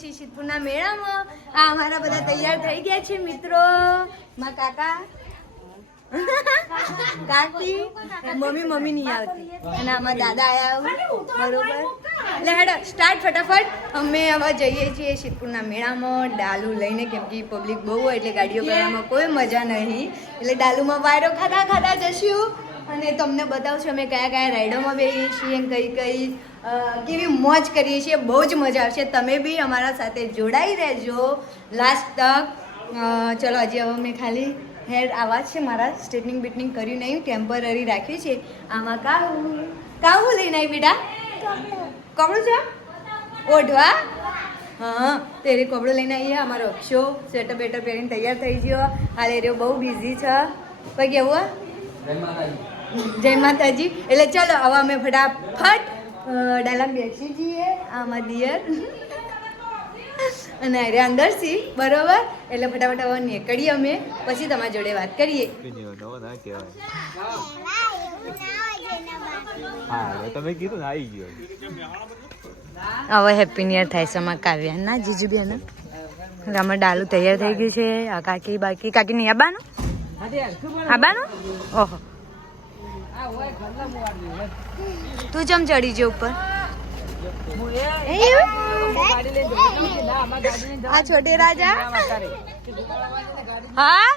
છીએ સિદ્ધપુરના મેળામાં. આ અમારા બધા તૈયાર થઈ ગયા છે મિત્રો. માં કાકા કાકી મમ્મી નહીં આવતી અને આમાં દાદા આયા બરોબર. એટલે હેડો સ્ટાર્ટ ફટાફટ. અમે હવે જઈએ છીએ સિદ્ધપુરના મેળામાં ડાલુ લઈને, કેમ કે પબ્લિક બહુ હોય એટલે ગાડીઓ કરવામાં કોઈ મજા નહીં. એટલે ડાલુમાં વાયરો ખાતા જશું અને તમને બતાવશું અમે કયા કયા રાઈડોમાં બેસીએ છીએ, કઈ કેવી મોજ કરીએ છીએ. બહુ જ મજા આવશે. તમે બી અમારા સાથે જોડાઈ રહેજો લાસ્ટ તક. ચલો હજી હવે મેં ખાલી હેર આવા છે મારા સ્ટ્રેટનિંગ બીટનિંગ કર્યું નહીં, ટેમ્પરરી રાખ્યું છે. આમાં કાવું લઈને આવી બેટા? કપડું છે ઓઢવા? હા તેરે કપડું લઈને આવીએ. અમારો અક્ષો સ્વેટર બેટર પહેરીને તૈયાર થઈ ગયો. હાલ એ બહુ બિઝી છે. પછી કેવું જય માતાજી. એટલે ચાલો હવે અમે ફટાફટ ડાલામાં બેસી જઈએ. આમાં દિયર અને અરે અંદર સી બરોબર. એટલે ફટાફટ હવે નીકળીએ અમે, પછી તમારી જોડે વાત કરીએ. તમે કીધું ને આવી ગયો. હવે હેપી ન્યુ યર થાય છે અમારા કાવ્યા ના જીજુબેન. અમારે ડાલુ તૈયાર થઈ ગયું છે. આ કાકી નહીં આબાનું ઓહો તું ચમ ચડી છે ઉપર? આ છોટે રાજા હા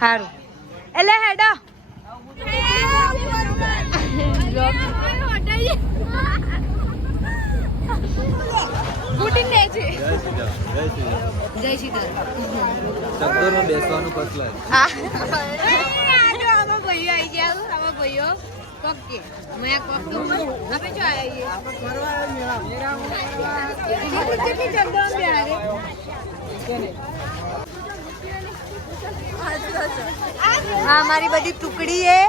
સારું એટલે હેડો જય સીતારામ બેસવાનું પસલા આમાં ભાઈઓ આવી ગયા. આમાં ભાઈઓ કોકે મેં કોક તો હવે જો હા અમારી બધી ટુકડી હે.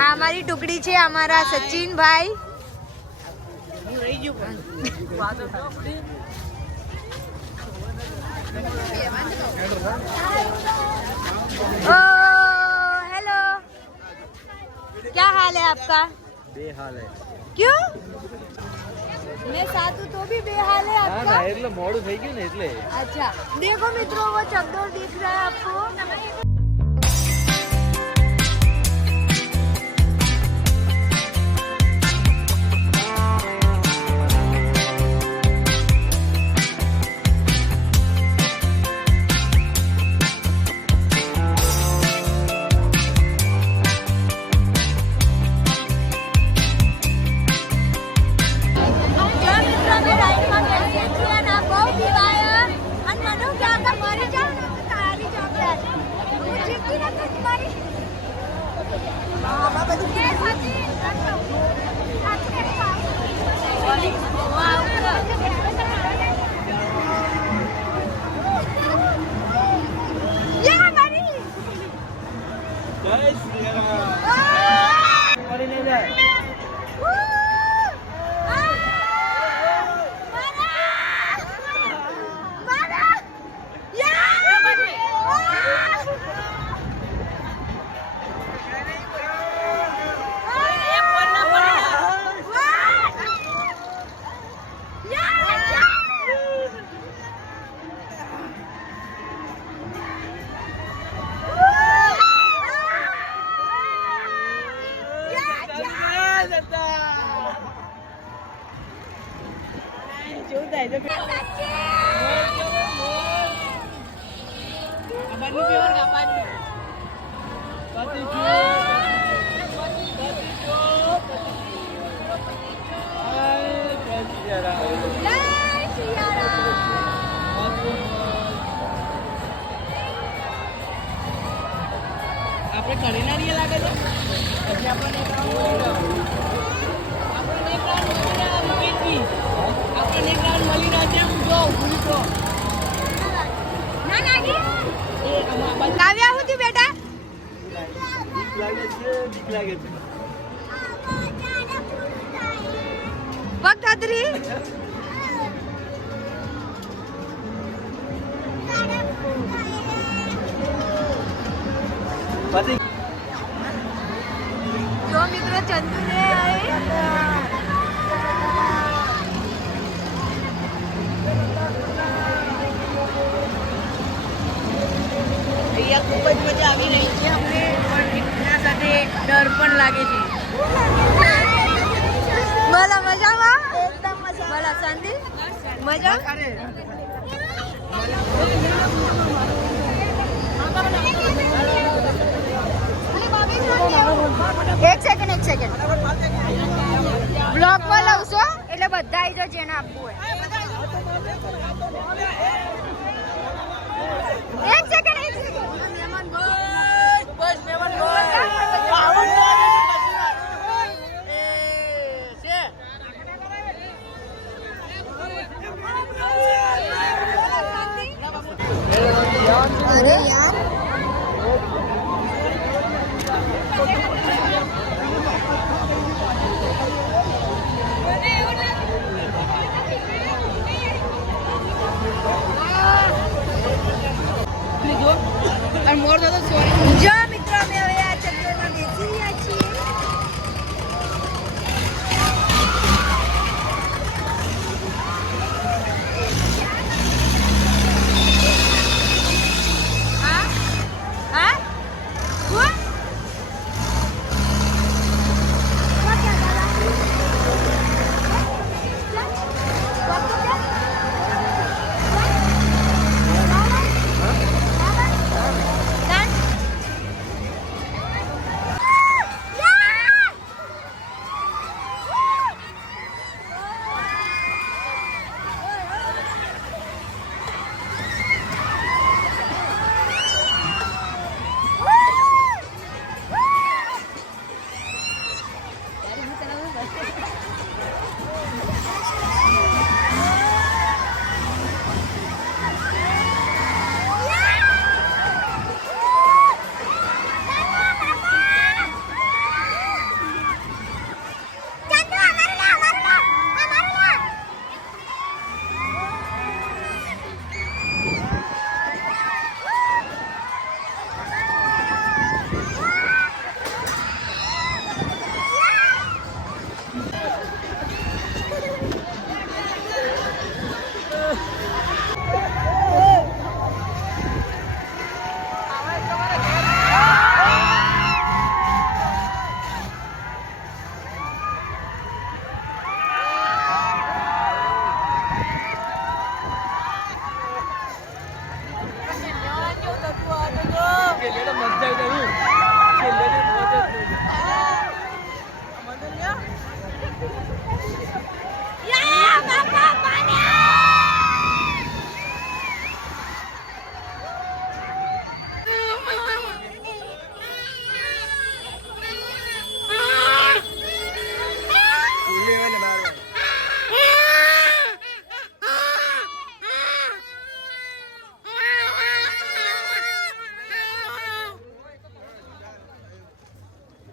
આ અમારી ટુકડી છે. અમારા સચિનભાઈ हेलो क्या हाल है आपका? बेहाल है. क्यों? मैं साथ हूँ तो भी बेहाल है आपका? એટલે મોડું થઈ ગયું ને એટલે. अच्छा देखो मित्रों वो चकदौड़ दिख रहा है आपको. આપણે ઘરે ના રીએ લાગે છે. પછી આપણને મળી ના છે. ના લાગી કાવ્યા હું તું બેટા પગ થતરી જો મિત્રો ચંદુને આવી અહીંયા ખૂબ જ મજા આવી રહી છે અમને પણ એના સાથે ડર પણ લાગે છે બોલા મજામાં એકદમ મજા બોલા શાંતિ મજા એક સેકન્ડ બ્લોકમાં લઉં એટલે બધા આવી જાઓ જેને આપવું હોય એક સેકન્ડ અરે યાર જો મિત્રો અમે હવે આ ચક્કરમાં બેસી રહ્યા છીએ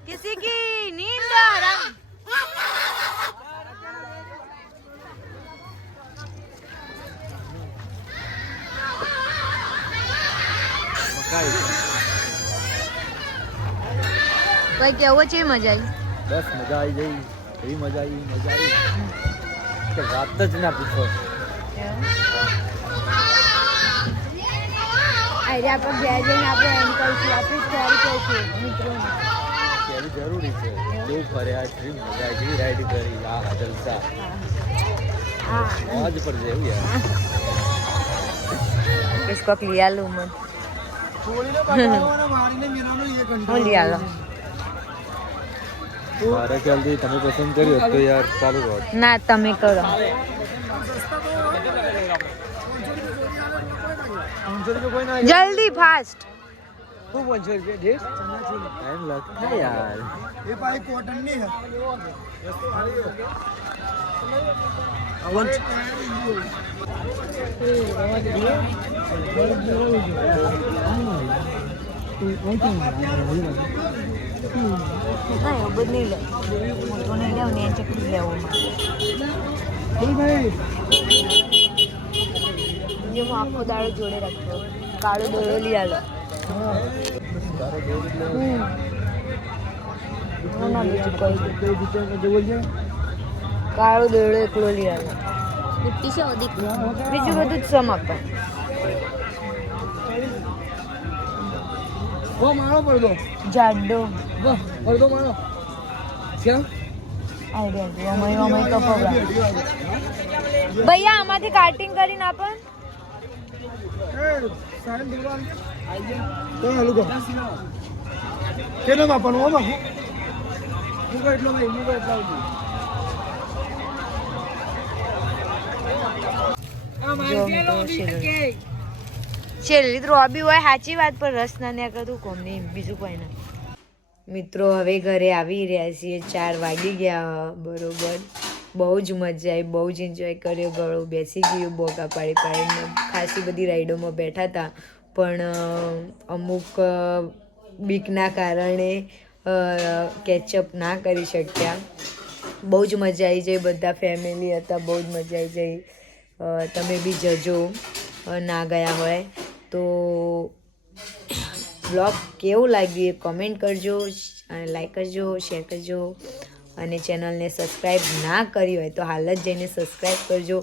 किसी की नींद आराम ભાઈ કેવો છે મજા આવી બસ મજા આવી ગઈ એવી મજા આવી કે વાત જ ના પૂછો આજે આપણે ઘેર જઈને આપણે એમ કહીશું આપણે તૈયારી કરીશું મિત્રોને એવી જરૂરી છે કેવું ફરે આ ટ્રીપ મજા આવી કેવી રાઈડ કરી આ જલસા મોજ પર જેવું યાર इसको लिया लूं मैं लिया लो મારા ખ્યાલથી તમે પસંદ કર્યો તો યાર ચાલુ રહો ના તમે કરો જલ્દી ફાસ્ટ ખૂબ 500 રૂપિયા ઢેર ટાઈમ લાગતા યાર ये भाई कॉटन नहीं है ના એવું બધું નહીં લે મોટો નહીં લેવું ને ચકડી લેવું જે હું આખો દાડો જોડે રાખતો કાળો દોરો લઈ આલો ના બીજું કોઈ કઈ પિક્ચર જોવું છે? કાળો દોરડો એકલો લઈ આવે બુટ્ટી છે ઓદી બીજું બધું જ સમાપન વો મારો પડદો. જાડો વાહ, પડદો મારો. ક્યાં? આઈડિયા અમારી કપડા ભૈયા આમાંથી કાર્ટિંગ કરીને આપણ સાઈન દુકાન તો હાલું કહો કેને માપવાનું આમાં મૂકો એટલો ભાઈ, મૂકો એટલો ભાઈ. છેલ્લી રોબી હોય સાચી વાત પર રસ ના ન્યા કરતું કોમ નહીં બીજું કોઈ ના મિત્રો હવે ઘરે આવી રહ્યા છીએ 4 વાગી ગયા બરોબર બહુ જ મજા આવી બહુ જ એન્જોય કર્યો ગળું બેસી ગયું બોગા પાડી પાડીને ખાસી બધી રાઈડોમાં બેઠા હતા પણ અમુક બીકના કારણે કેચઅપ ના કરી શક્યા બહુ જ મજા આવી જાય બધા ફેમિલી હતા બહુ જ મજા આવી જાય તમે બી જજો ના ગયા હોય તો બ્લોગ કેવું લાગ્યું એ કોમેન્ટ કરજો અને લાઈક કરજો શેર કરજો અને ચેનલને સબસ્ક્રાઈબ ના કરી હોય તો હાલ જ જઈને સબસ્ક્રાઈબ કરજો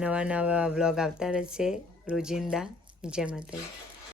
નવા નવા વ્લોગ આવતા રહેશે રોજિંદા જય માતાજી